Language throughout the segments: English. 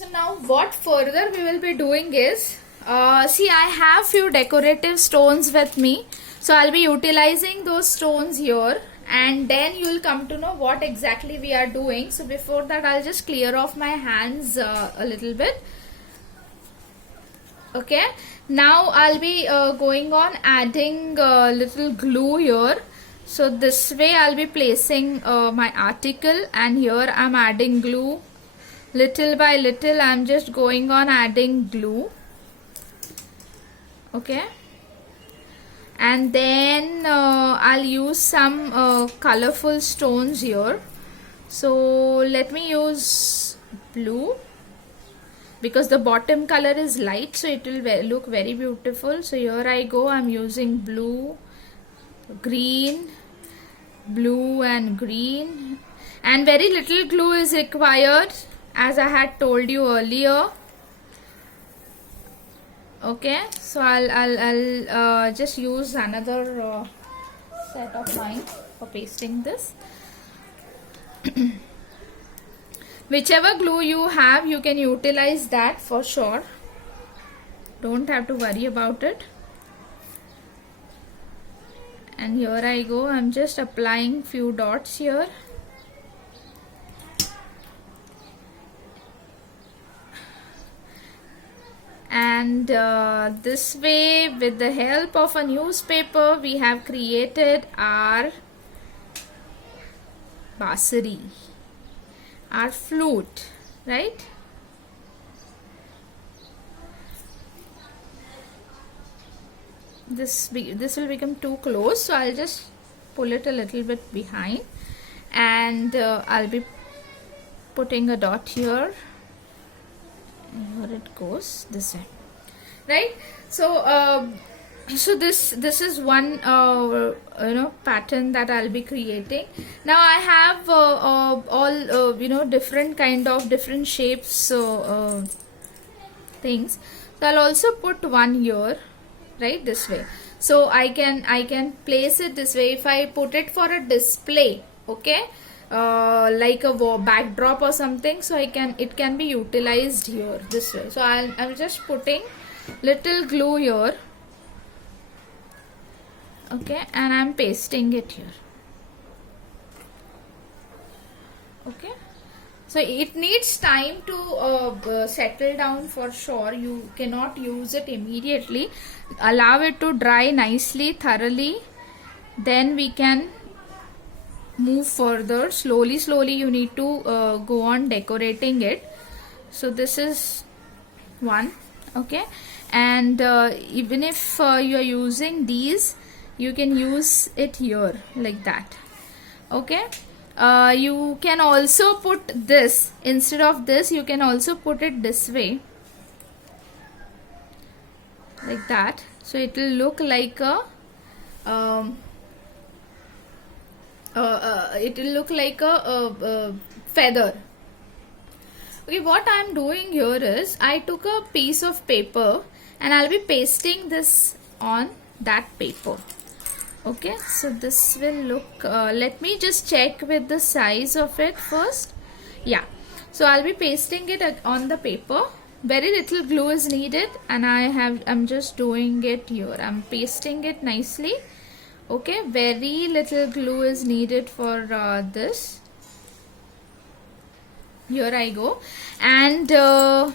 So now what further we will be doing is, see, I have few decorative stones with me. So I'll be utilizing those stones here, and then you will come to know what exactly we are doing. So before that, I'll just clear off my hands a little bit. Okay, now I'll be going on adding little glue here. So this way I'll be placing my article, and here I'm adding glue. Little by little I'm just going on adding glue. Okay, and then I'll use some colorful stones here. So let me use blue, because the bottom color is light, so it will look very beautiful. So here I go, I'm using blue, green, blue and green, and very little glue is required, as I had told you earlier. Okay, so I'll just use another set of mine for pasting this. Whichever glue you have, you can utilize that for sure. Don't have to worry about it. And here I go, I'm just applying few dots here. And this way, with the help of a newspaper, we have created our bansuri, our flute, right? This will become too close, so I'll just pull it a little bit behind, and I'll be putting a dot here, and here it goes this way, right? So so this is one pattern that I'll be creating. Now I have all different kind of different shapes things. So I'll also put one here, right, this way. So I can place it this way. If I put it for a display, okay, like a backdrop or something, so it can be utilized here this way. So I'm just putting little glue here, okay, and I'm pasting it here. Okay, so it needs time to settle down for sure. You cannot use it immediately. Allow it to dry nicely, thoroughly, then we can move further. Slowly you need to go on decorating it. So this is one, okay, and even if you are using these, you can use it here like that. Okay, you can also put this, instead of this you can also put it this way, like that. So it will look like a it will look like a feather. Okay, what I am doing here is, I took a piece of paper and I'll be pasting this on that paper. Okay, so this will look, let me just check with the size of it first. Yeah, so I'll be pasting it on the paper. Very little glue is needed, and I'm just doing it here. I'm pasting it nicely. Okay, very little glue is needed for this. Here I go, and I'll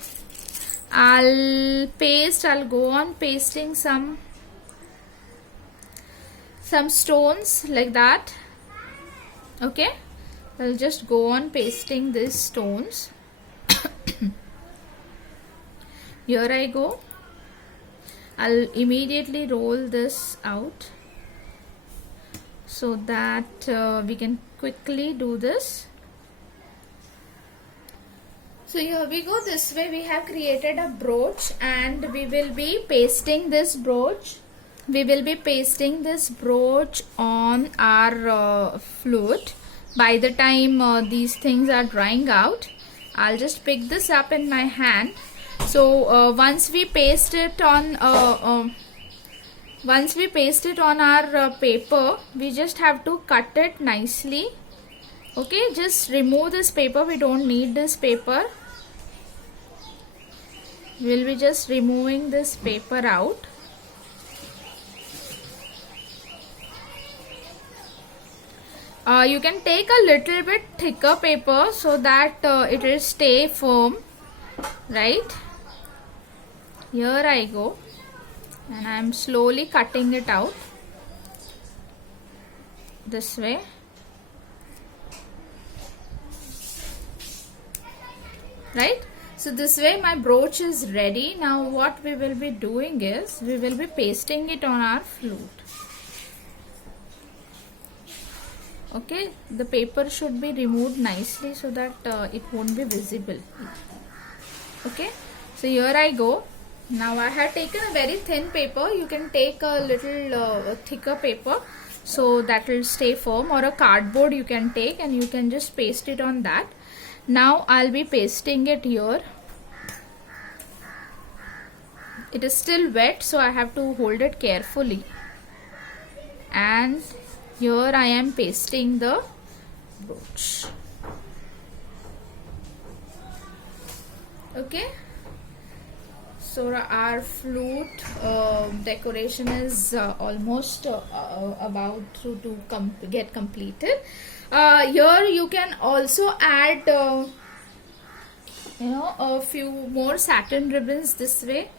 go on pasting some stones like that. Okay, I'll just go on pasting these stones. Here I go. I'll immediately roll this out so that we can quickly do this. So here we go. This way we have created a brooch, and we will be pasting this brooch. We will be pasting this brooch on our flute. By the time these things are drying out, I'll just pick this up in my hand. So once we paste it on our paper, we just have to cut it nicely. Okay, just remove this paper. We don't need this paper. we'll be just removing this paper out. You can take a little bit thicker paper so that it will stay firm, right? Here I go, and I am slowly cutting it out this way. Right? So this way my brooch is ready. Now what we will be doing is, we will be pasting it on our flute. Okay, the paper should be removed nicely so that it won't be visible. Okay, so here I go. Now I have taken a very thin paper. You can take a little thicker paper so that will stay firm, or a cardboard you can take and you can just paste it on that. Now I'll be pasting it here. It is still wet, so I have to hold it carefully. And here I am pasting the brooch. Okay. So our flute decoration is almost about to get completed. Here you can also add a few more satin ribbons this way.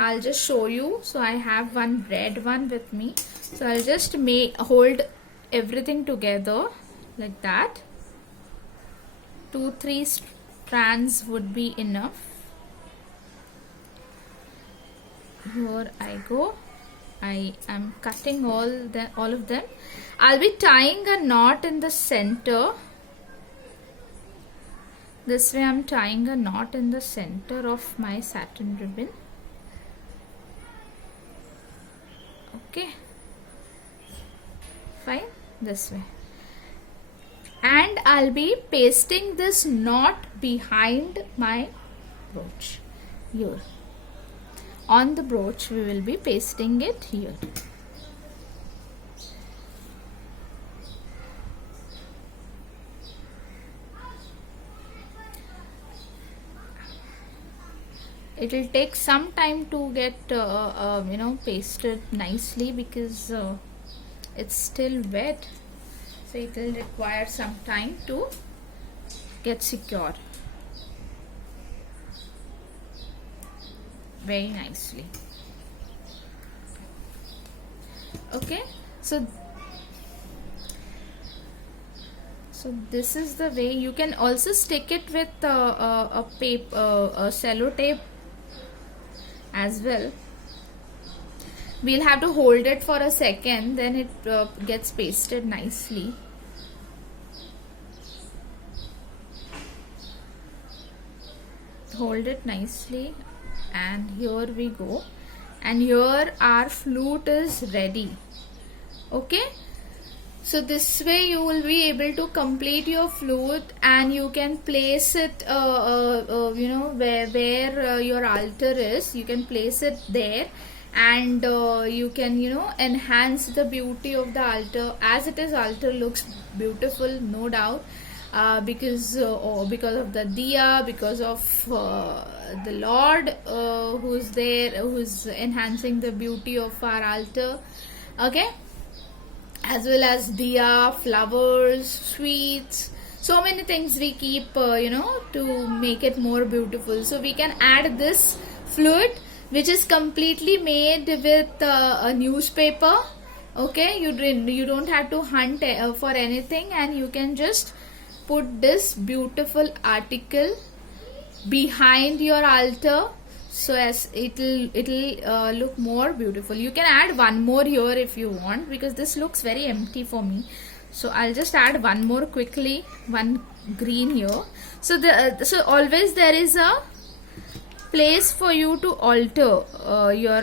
I'll just show you. So I have one red one with me. So I'll just hold everything together like that. 2-3 strands would be enough. Here I go. I am cutting all of them. I'll be tying a knot in the center. This way I'm tying a knot in the center of my satin ribbon. Okay, fine, this way. And I'll be pasting this knot behind my brooch here. On the brooch we will be pasting it here. It will take some time to get pasted nicely because it's still wet, so it will require some time to get secure very nicely. Okay, so this is the way. You can also stick it with a sellotape as well. We'll have to hold it for a second, then it gets pasted nicely. Hold it nicely, and here we go. And here our flute is ready. Okay, so this way you will be able to complete your flute, and you can place it where your altar is. You can place it there, and you can enhance the beauty of the altar. As it is, altar looks beautiful, no doubt, because of the diya, because of the Lord who's there, who's enhancing the beauty of our altar. Okay, as well as diya, flowers, sweets, so many things we keep to make it more beautiful. So we can add this flute, which is completely made with a newspaper. Okay, you don't have to hunt for anything, and you can just put this beautiful article behind your altar, so as it'll look more beautiful. You can add one more here if you want, because this looks very empty for me. So I'll just add one more quickly, one green here. So so always there is a place for you to alter your